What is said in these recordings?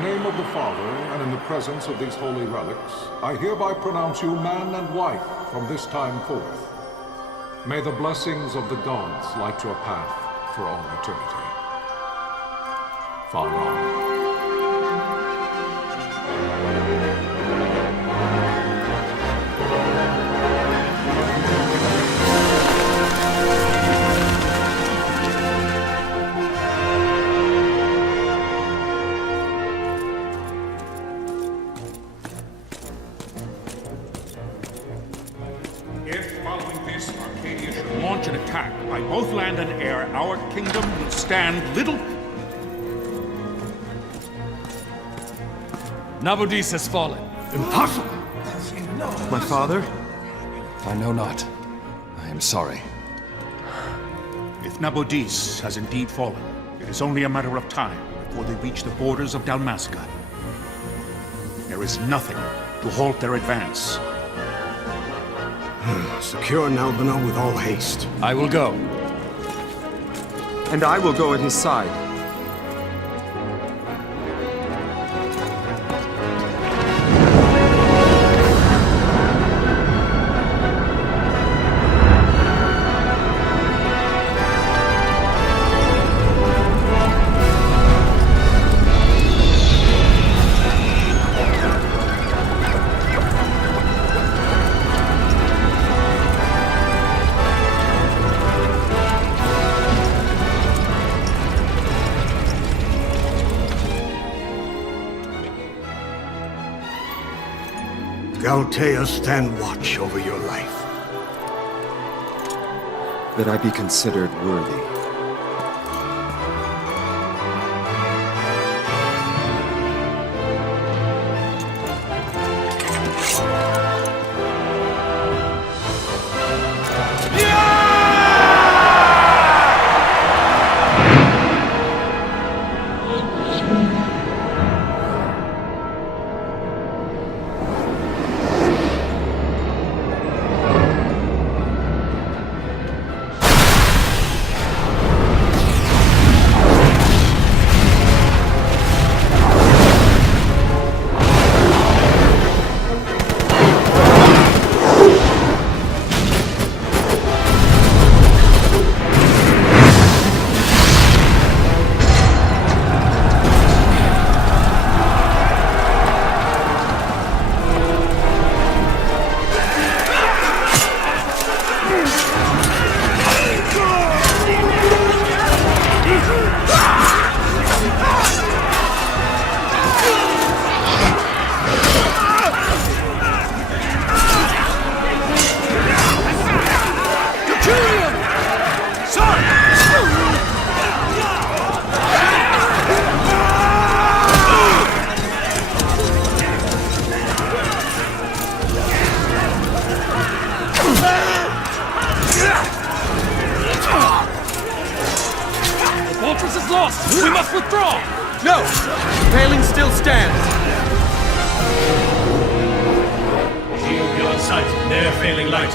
name of the Father, and in the presence of these holy relics, I hereby pronounce you man and wife from this time forth. May the blessings of the gods light your path for all eternity. Far on. An attack by both land and air, our kingdom will stand little. Nabudis has fallen. Impossible! My father? I know not. I am sorry. If Nabudis has indeed fallen, it is only a matter of time before they reach the borders of Dalmasca. There is nothing to halt their advance. Secure Nalbina with all haste. I will go. And I will go at his side. Galtea, stand watch over your life. That I be considered worthy. We must withdraw! No! The paling still stands! Shield beyond sight, ne'er failing light.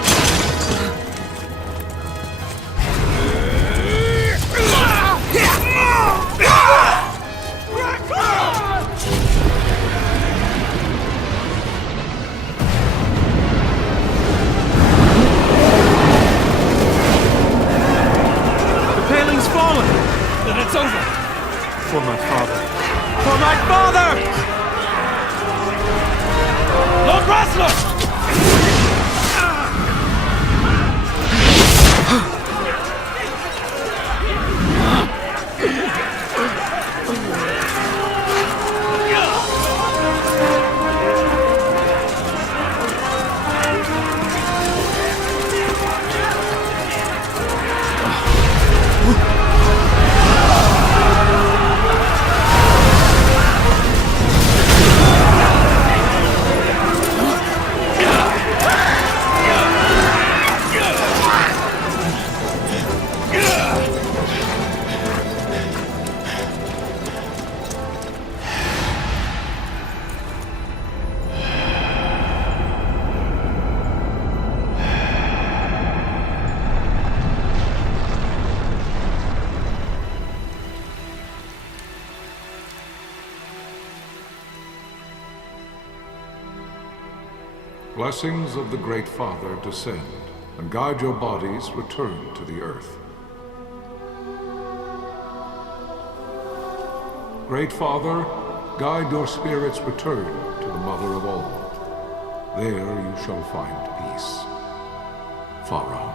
The paling's fallen! Then it's over! For my father. For my father! Lord Rasler! Blessings of the Great Father descend, and guide your bodies return to the earth. Great Father, guide your spirits return to the Mother of all. There you shall find peace. Pharaoh.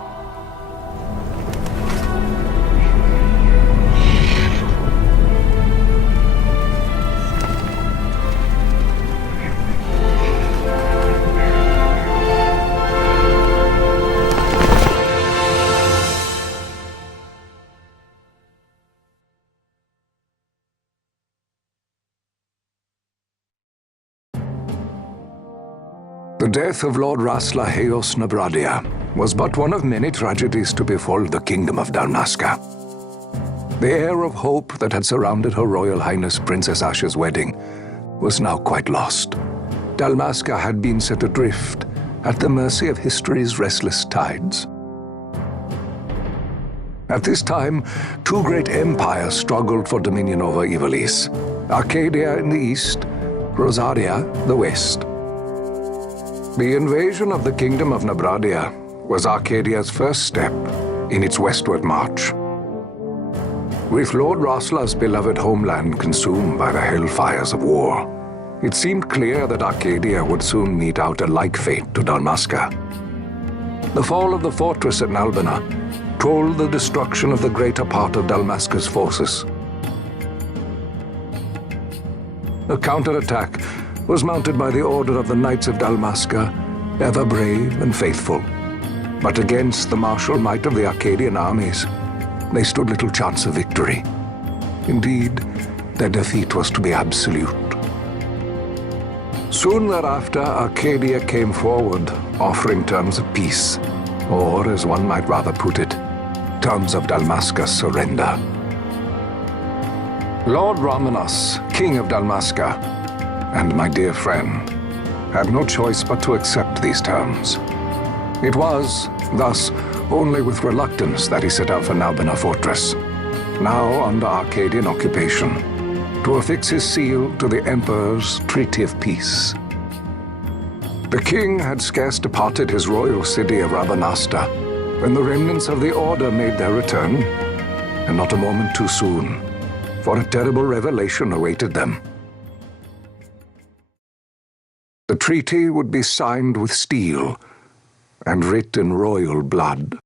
The death of Lord Rasla Heos Nabradia was but one of many tragedies to befall the kingdom of Dalmasca. The air of hope that had surrounded Her Royal Highness Princess Ashe's wedding was now quite lost. Dalmasca had been set adrift at the mercy of history's restless tides. At this time, two great empires struggled for dominion over Ivalice: Arcadia in the east, Rosaria the west. The invasion of the Kingdom of Nabradia was Arcadia's first step in its westward march. With Lord Rasla's beloved homeland consumed by the hellfires of war, it seemed clear that Arcadia would soon mete out a like fate to Dalmasca. The fall of the fortress at Nalbina told the destruction of the greater part of Dalmasca's forces. A counterattack was mounted by the Order of the Knights of Dalmasca, ever brave and faithful. But against the martial might of the Arcadian armies, they stood little chance of victory. Indeed, their defeat was to be absolute. Soon thereafter, Arcadia came forward, offering terms of peace, or, as one might rather put it, terms of Dalmasca's surrender. Lord Ramenas, King of Dalmasca, and my dear friend, had no choice but to accept these terms. It was, thus, only with reluctance that he set out for Nalbina Fortress, now under Arcadian occupation, to affix his seal to the Emperor's Treaty of Peace. The king had scarce departed his royal city of Rabanasta when the remnants of the Order made their return, and not a moment too soon, for a terrible revelation awaited them. The treaty would be signed with steel and writ in royal blood.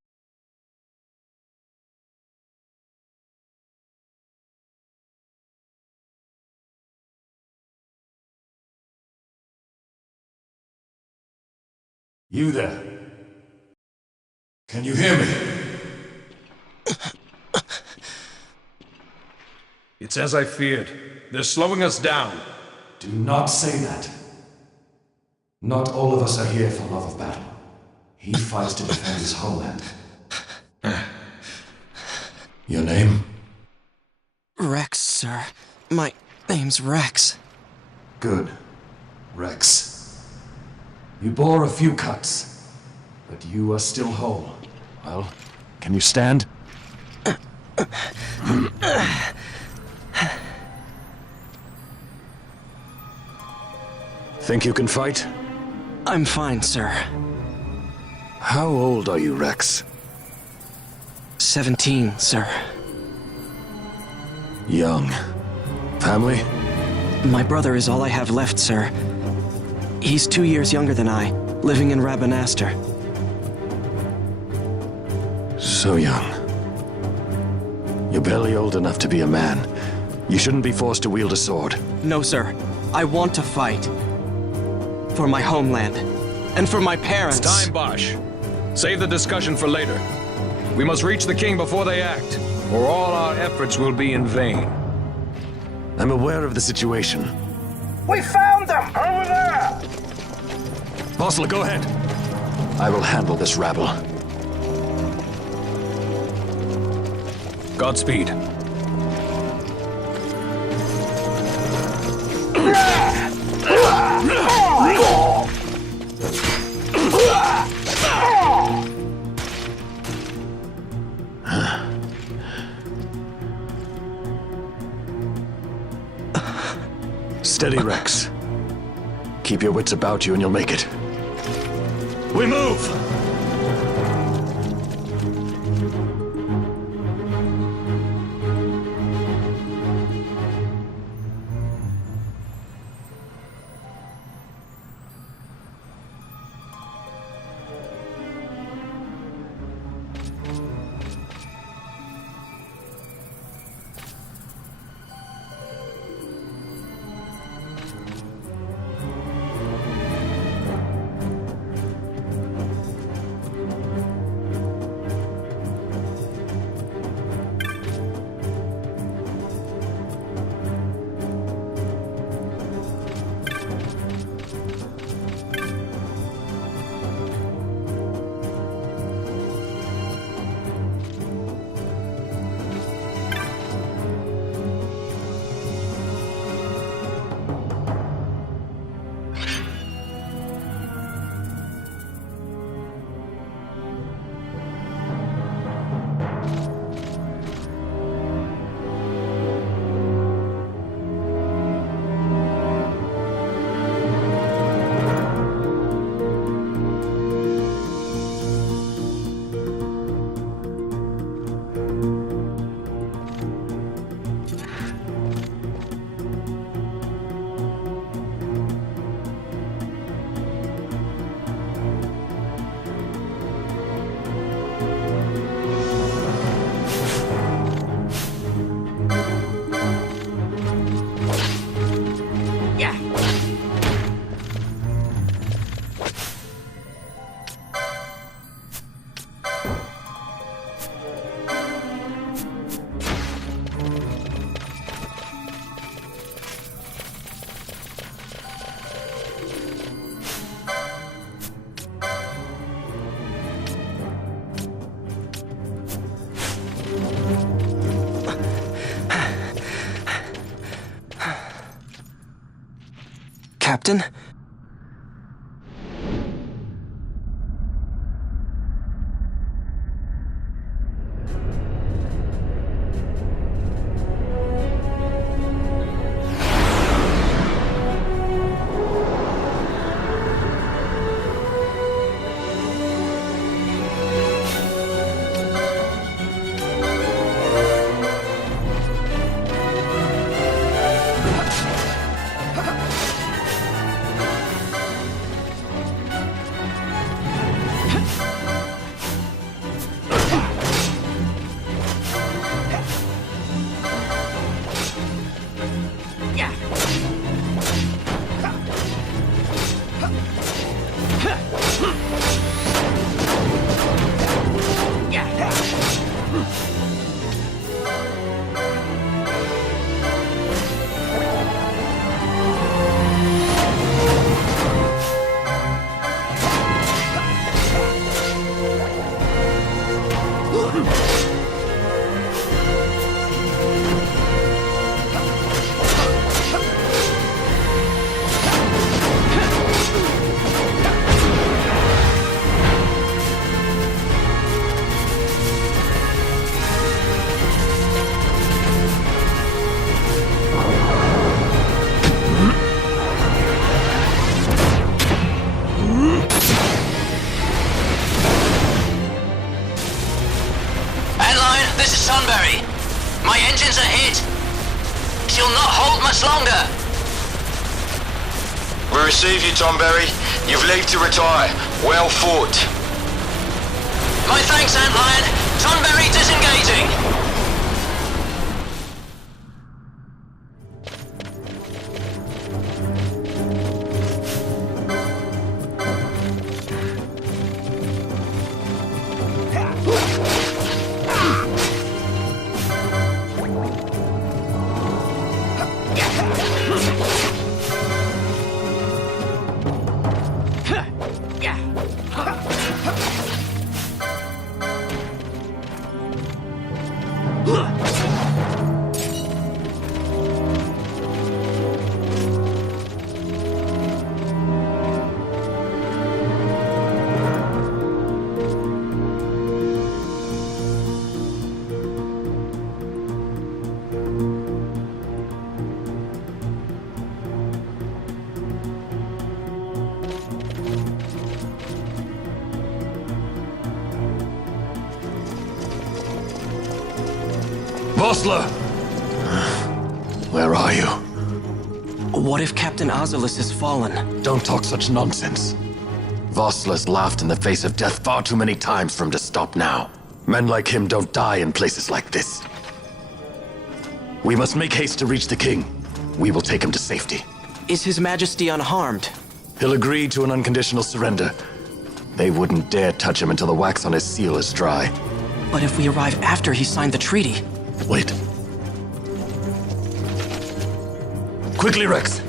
You there? Can you hear me? It's as I feared. They're slowing us down. Do not say that. Not all of us are here for love of battle. He fights to defend his homeland. Your name? Rex, sir. My name's Rex. Good. Rex. You bore a few cuts, but you are still whole. Well, can you stand? Think you can fight? I'm fine, sir. How old are you, Rex? 17, sir. Young. Family? My brother is all I have left, sir. He's 2 years younger than I, living in Rabanaster. So young. You're barely old enough to be a man. You shouldn't be forced to wield a sword. No, sir. I want to fight. For my homeland. And for my parents. It's time, Bosch. Save the discussion for later. We must reach the king before they act, or all our efforts will be in vain. I'm aware of the situation. We found them! Over there! Bossel, go ahead. I will handle this rabble. Godspeed. Steady, Rex. Keep your wits about you and you'll make it. We move! Captain? My engines are hit. She'll not hold much longer. We receive you, Tonberry. You've leave to retire. Well fought. My thanks, Antlion. Tonberry disengaging. Vossler! Where are you? What if Captain Ivalice has fallen? Don't talk such nonsense. Vossler's laughed in the face of death far too many times for him to stop now. Men like him don't die in places like this. We must make haste to reach the king. We will take him to safety. Is His Majesty unharmed? He'll agree to an unconditional surrender. They wouldn't dare touch him until the wax on his seal is dry. But if we arrive after he signed the treaty... Wait. Quickly, Rex!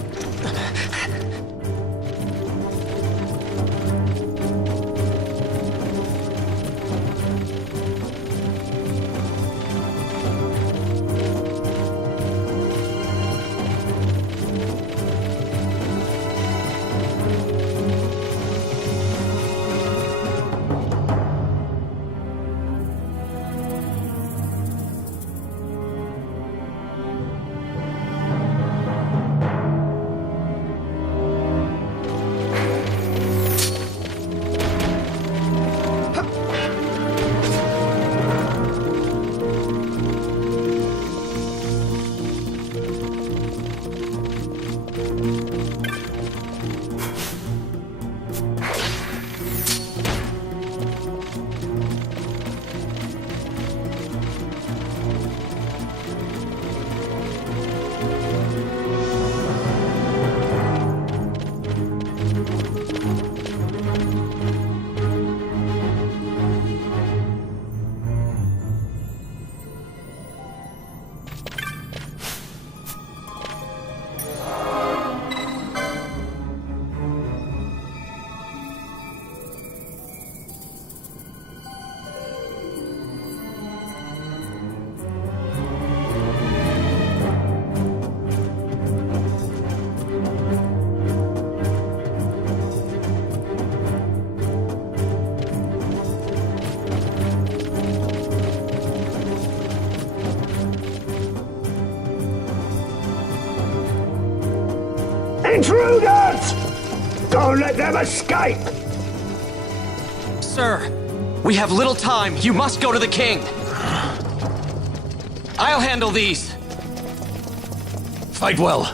Intruders! Don't let them escape! Sir, we have little time. You must go to the king. I'll handle these. Fight well.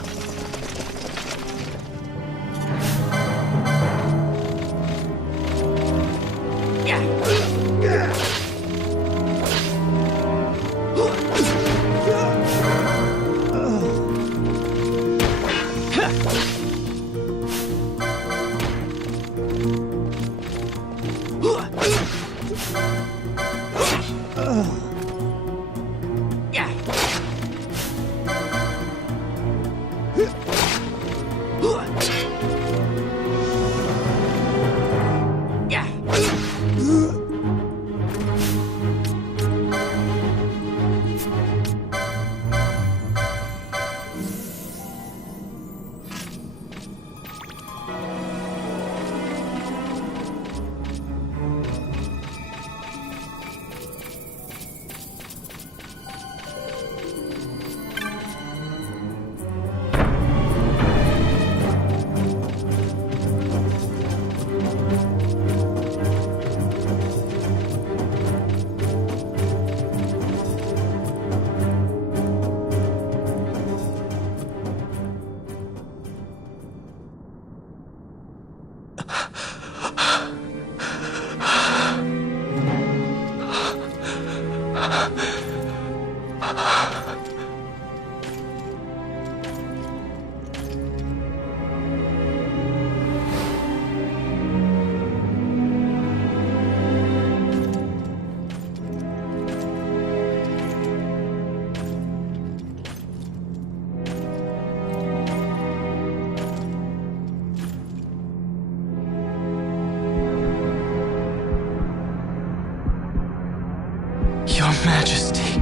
Your Majesty.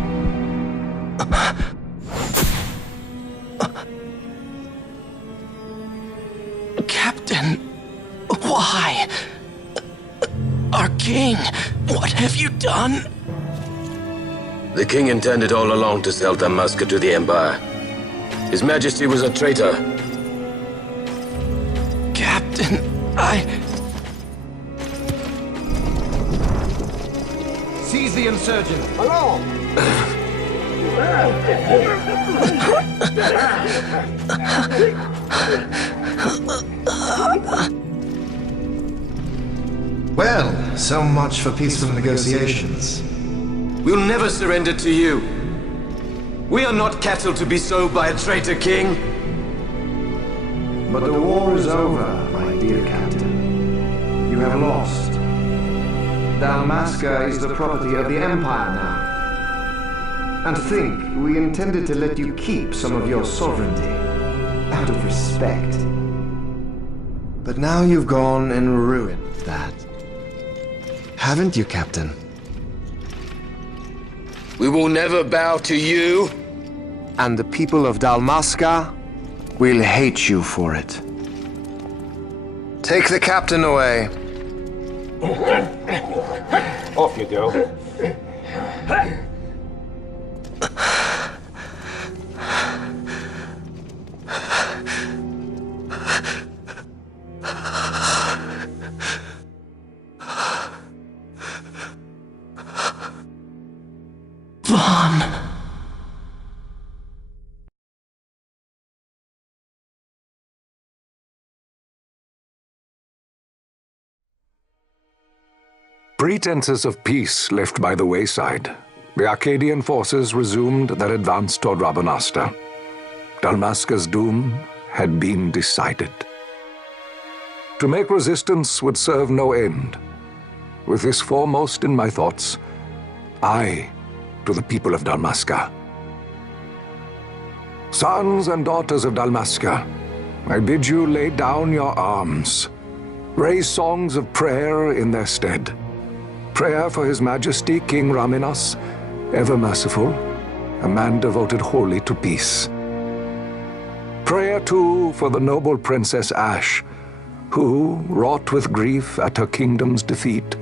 Captain, why? Our king, what have you done? The king intended all along to sell Dalmasca to the Empire. His Majesty was a traitor. Captain, Seize the insurgent. Along! Well, so much for peaceful negotiations. We'll never surrender to you. We are not cattle to be sold by a traitor king. But the war is over, my dear captain. You have lost. Dalmasca is the property of the Empire now. And think, we intended to let you keep some of your sovereignty, out of respect. But now you've gone and ruined that. Haven't you, Captain? We will never bow to you. And the people of Dalmasca will hate you for it. Take the captain away. Off you go. Pretenses of peace left by the wayside, the Archadian forces resumed their advance toward Rabanasta. Dalmasca's doom had been decided. To make resistance would serve no end. With this foremost in my thoughts, I to the people of Dalmasca. Sons and daughters of Dalmasca, I bid you lay down your arms. Raise songs of prayer in their stead. Prayer for His Majesty King Raminas, ever merciful, a man devoted wholly to peace. Prayer, too, for the noble Princess Ashe, who, wrought with grief at her kingdom's defeat,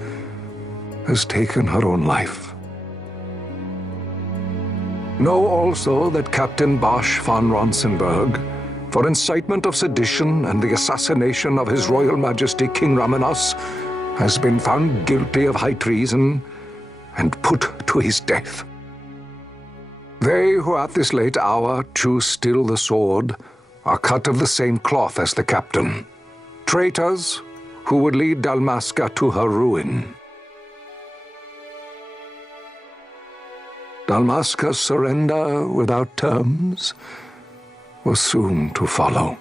has taken her own life. Know also that Captain Bosch von Ronsenberg, for incitement of sedition and the assassination of His Royal Majesty King Raminas, has been found guilty of high treason and put to his death. They who at this late hour choose still the sword are cut of the same cloth as the captain, traitors who would lead Dalmasca to her ruin. Dalmasca's surrender without terms was soon to follow.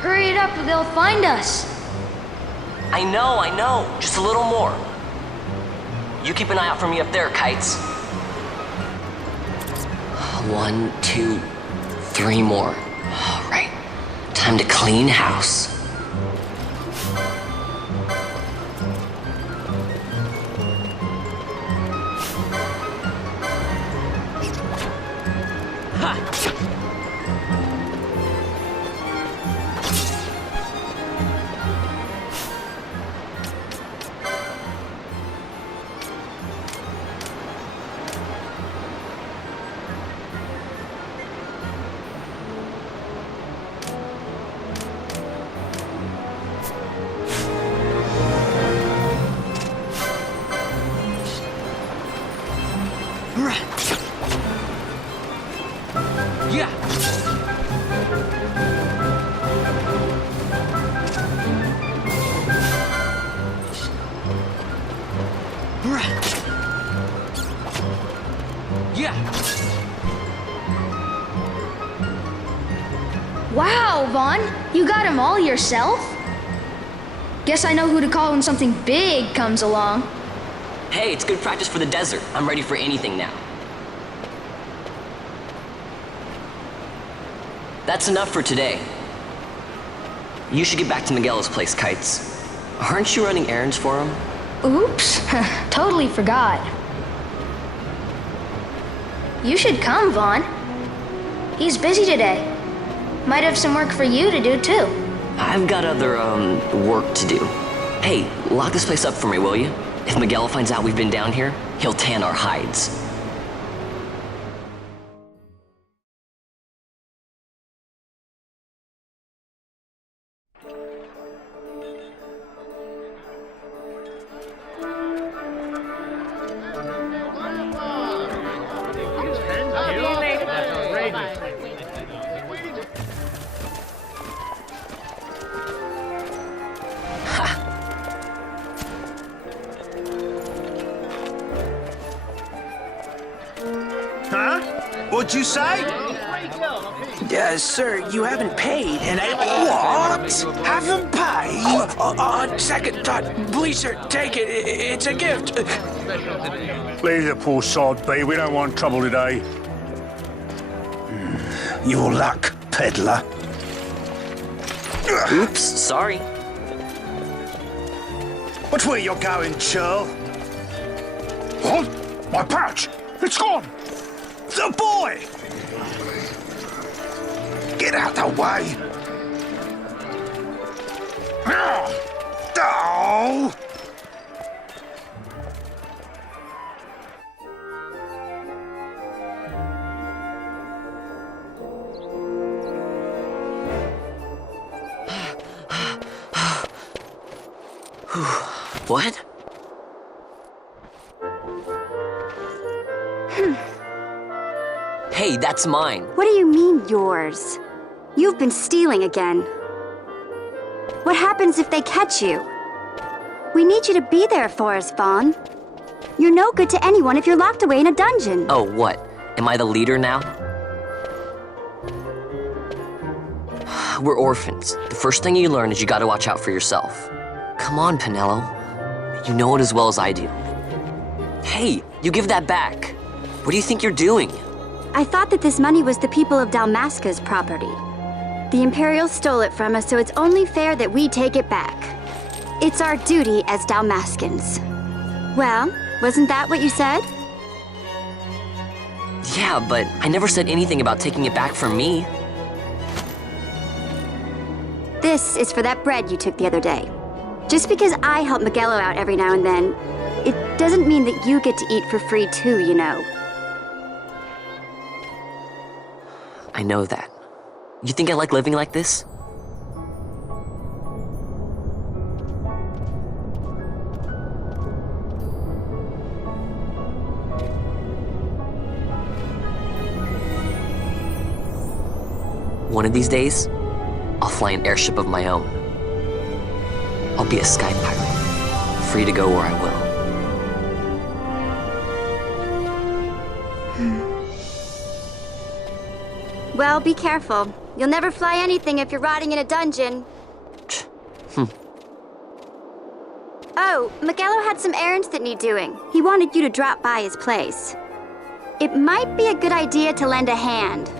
Hurry it up or they'll find us. I know. Just a little more. You keep an eye out for me up there, Kites. 1, 2, 3 more. All right. Time to clean house. Wow, Vaughn, you got him all yourself? Guess I know who to call when something big comes along. Hey, it's good practice for the desert. I'm ready for anything now. That's enough for today. You should get back to Miguel's place, Kites. Aren't you running errands for him? Oops, totally forgot. You should come, Vaughn. He's busy today. Might have some work for you to do, too. I've got other, work to do. Hey, lock this place up for me, will you? If Miguel finds out we've been down here, he'll tan our hides. What'd you say? Sir, you haven't paid, and I... What? Haven't paid? On second thought, please, sir, take it. It's a gift. Leave the poor sod be. We don't want trouble today. Your luck, peddler. Oops, sorry. Watch where you're going, churl. What? My pouch! It's gone! The boy! Get out the way! Oh! What? Hey, that's mine. What do you mean, yours? You've been stealing again. What happens if they catch you? We need you to be there for us, Vaughn. You're no good to anyone if you're locked away in a dungeon. Oh, what? Am I the leader now? We're orphans. The first thing you learn is you gotta watch out for yourself. Come on, Pinello. You know it as well as I do. Hey, you give that back. What do you think you're doing? I thought that this money was the people of Dalmasca's property. The Imperials stole it from us, so it's only fair that we take it back. It's our duty as Dalmascans. Well, wasn't that what you said? Yeah, but I never said anything about taking it back from me. This is for that bread you took the other day. Just because I help Miguelo out every now and then, it doesn't mean that you get to eat for free too, you know. I know that. You think I like living like this? One of these days, I'll fly an airship of my own. I'll be a sky pirate, free to go where I will. Well, be careful. You'll never fly anything if you're rotting in a dungeon. Oh, Miguelo had some errands that need doing. He wanted you to drop by his place. It might be a good idea to lend a hand.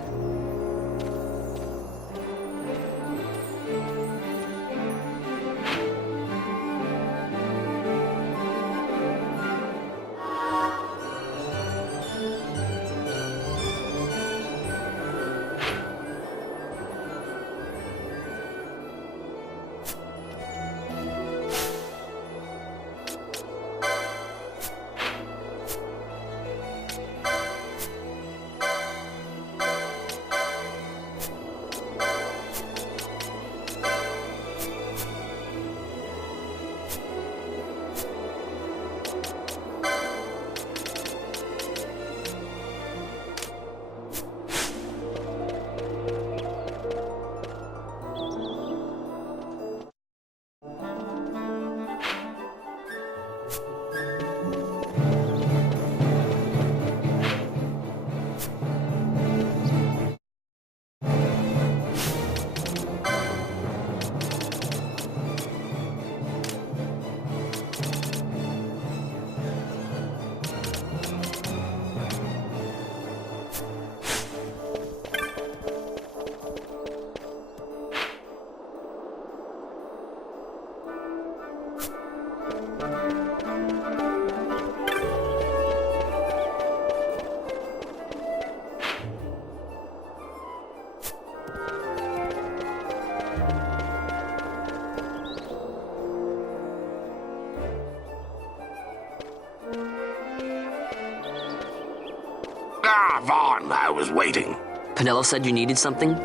Vaughn, I was waiting. Pinello said you needed something?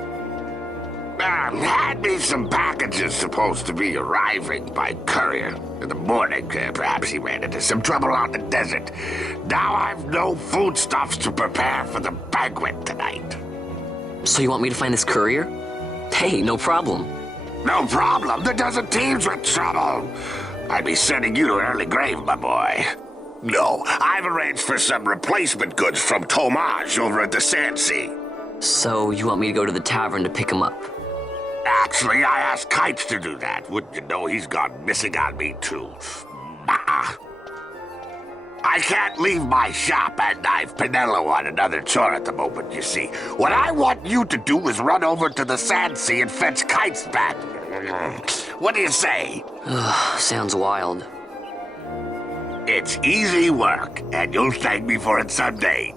Had me some packages supposed to be arriving by courier. In the morning, perhaps he ran into some trouble on the desert. Now I've no foodstuffs to prepare for the banquet tonight. So you want me to find this courier? Hey, no problem. No problem. The desert teems with trouble. I'd be sending you to an early grave, my boy. No, I've arranged for some replacement goods from Tomage over at the Sand Sea. So you want me to go to the tavern to pick him up? Actually, I asked Kites to do that. Wouldn't you know he's gone missing on me, too? I can't leave my shop, and I've Pinello on another chore at the moment, you see. What I want you to do is run over to the Sand Sea and fetch Kites back. What do you say? Sounds wild. It's easy work, and you'll thank me for it someday.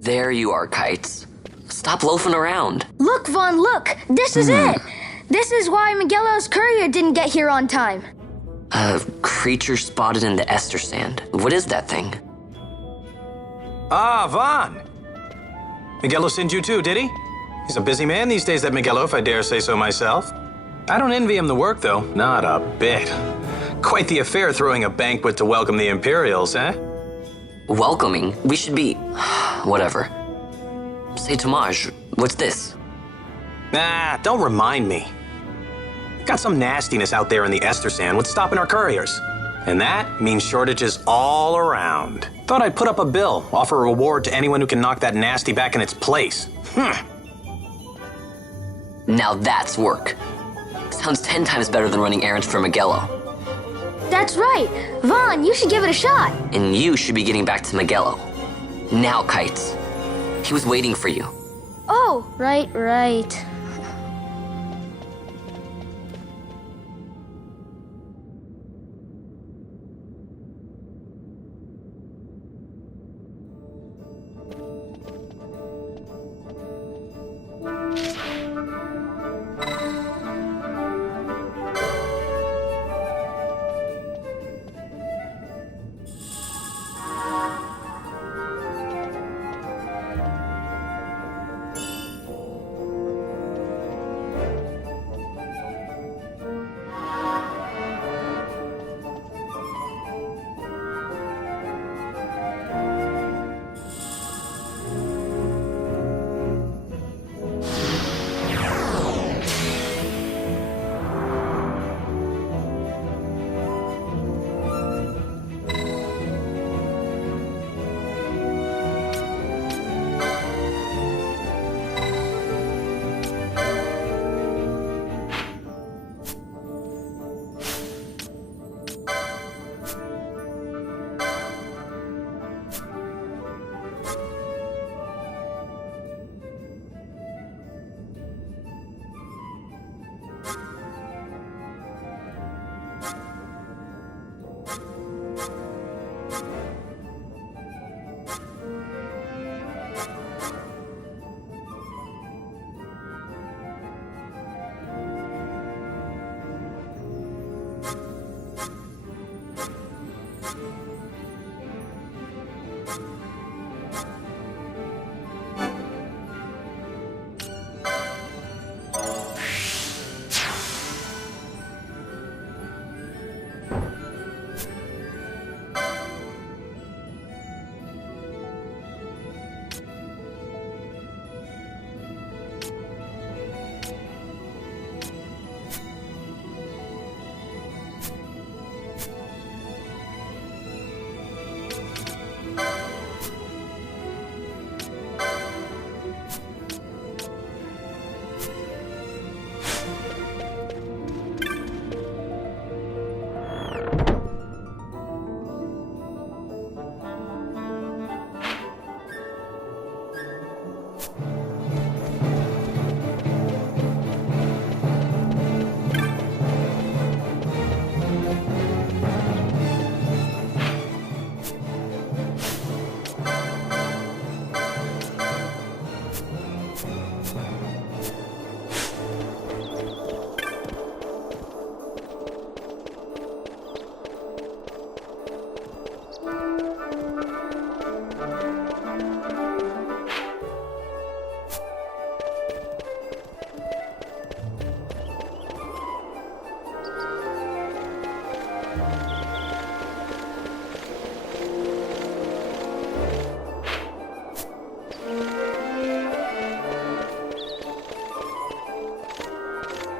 There you are, Kites. Stop loafing around. Look, Vaughn, look! This is it! This is why Miguelo's courier didn't get here on time. A creature spotted in the Ester Sand. What is that thing? Ah, Vaughn! Miguelo sent you too, did he? He's a busy man these days, that Miguelo, if I dare say so myself. I don't envy him the work, though. Not a bit. Quite the affair throwing a banquet to welcome the Imperials, eh? Welcoming? We should be... whatever. Say, Tomage, what's this? Nah, don't remind me. Got some nastiness out there in the Ester Sand. What's stopping our couriers? And that means shortages all around. Thought I'd put up a bill, offer a reward to anyone who can knock that nasty back in its place. Now that's work. Sounds 10 times better than running errands for Miguelo. That's right. Vaughn, you should give it a shot. And you should be getting back to Miguelo. Now, Kites. He was waiting for you. Oh, right.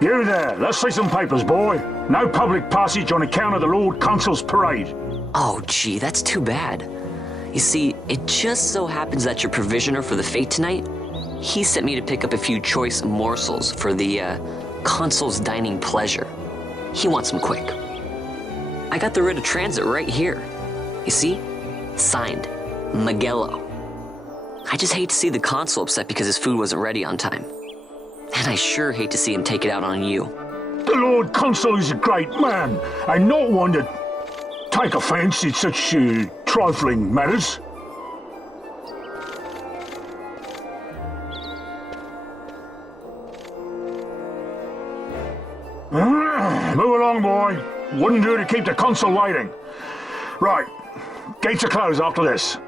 You there, let's see some papers, boy. No public passage on account of the Lord Consul's parade. Oh, gee, that's too bad. You see, it just so happens that your provisioner for the fete tonight, he sent me to pick up a few choice morsels for the, Consul's dining pleasure. He wants them quick. I got the writ of transit right here. You see? Signed, Magello. I just hate to see the Consul upset because his food wasn't ready on time. And I sure hate to see him take it out on you. The Lord Consul is a great man, and not one to take offense in such trifling matters. Move along, boy. Wouldn't do to keep the Consul waiting. Right, gates are closed after this.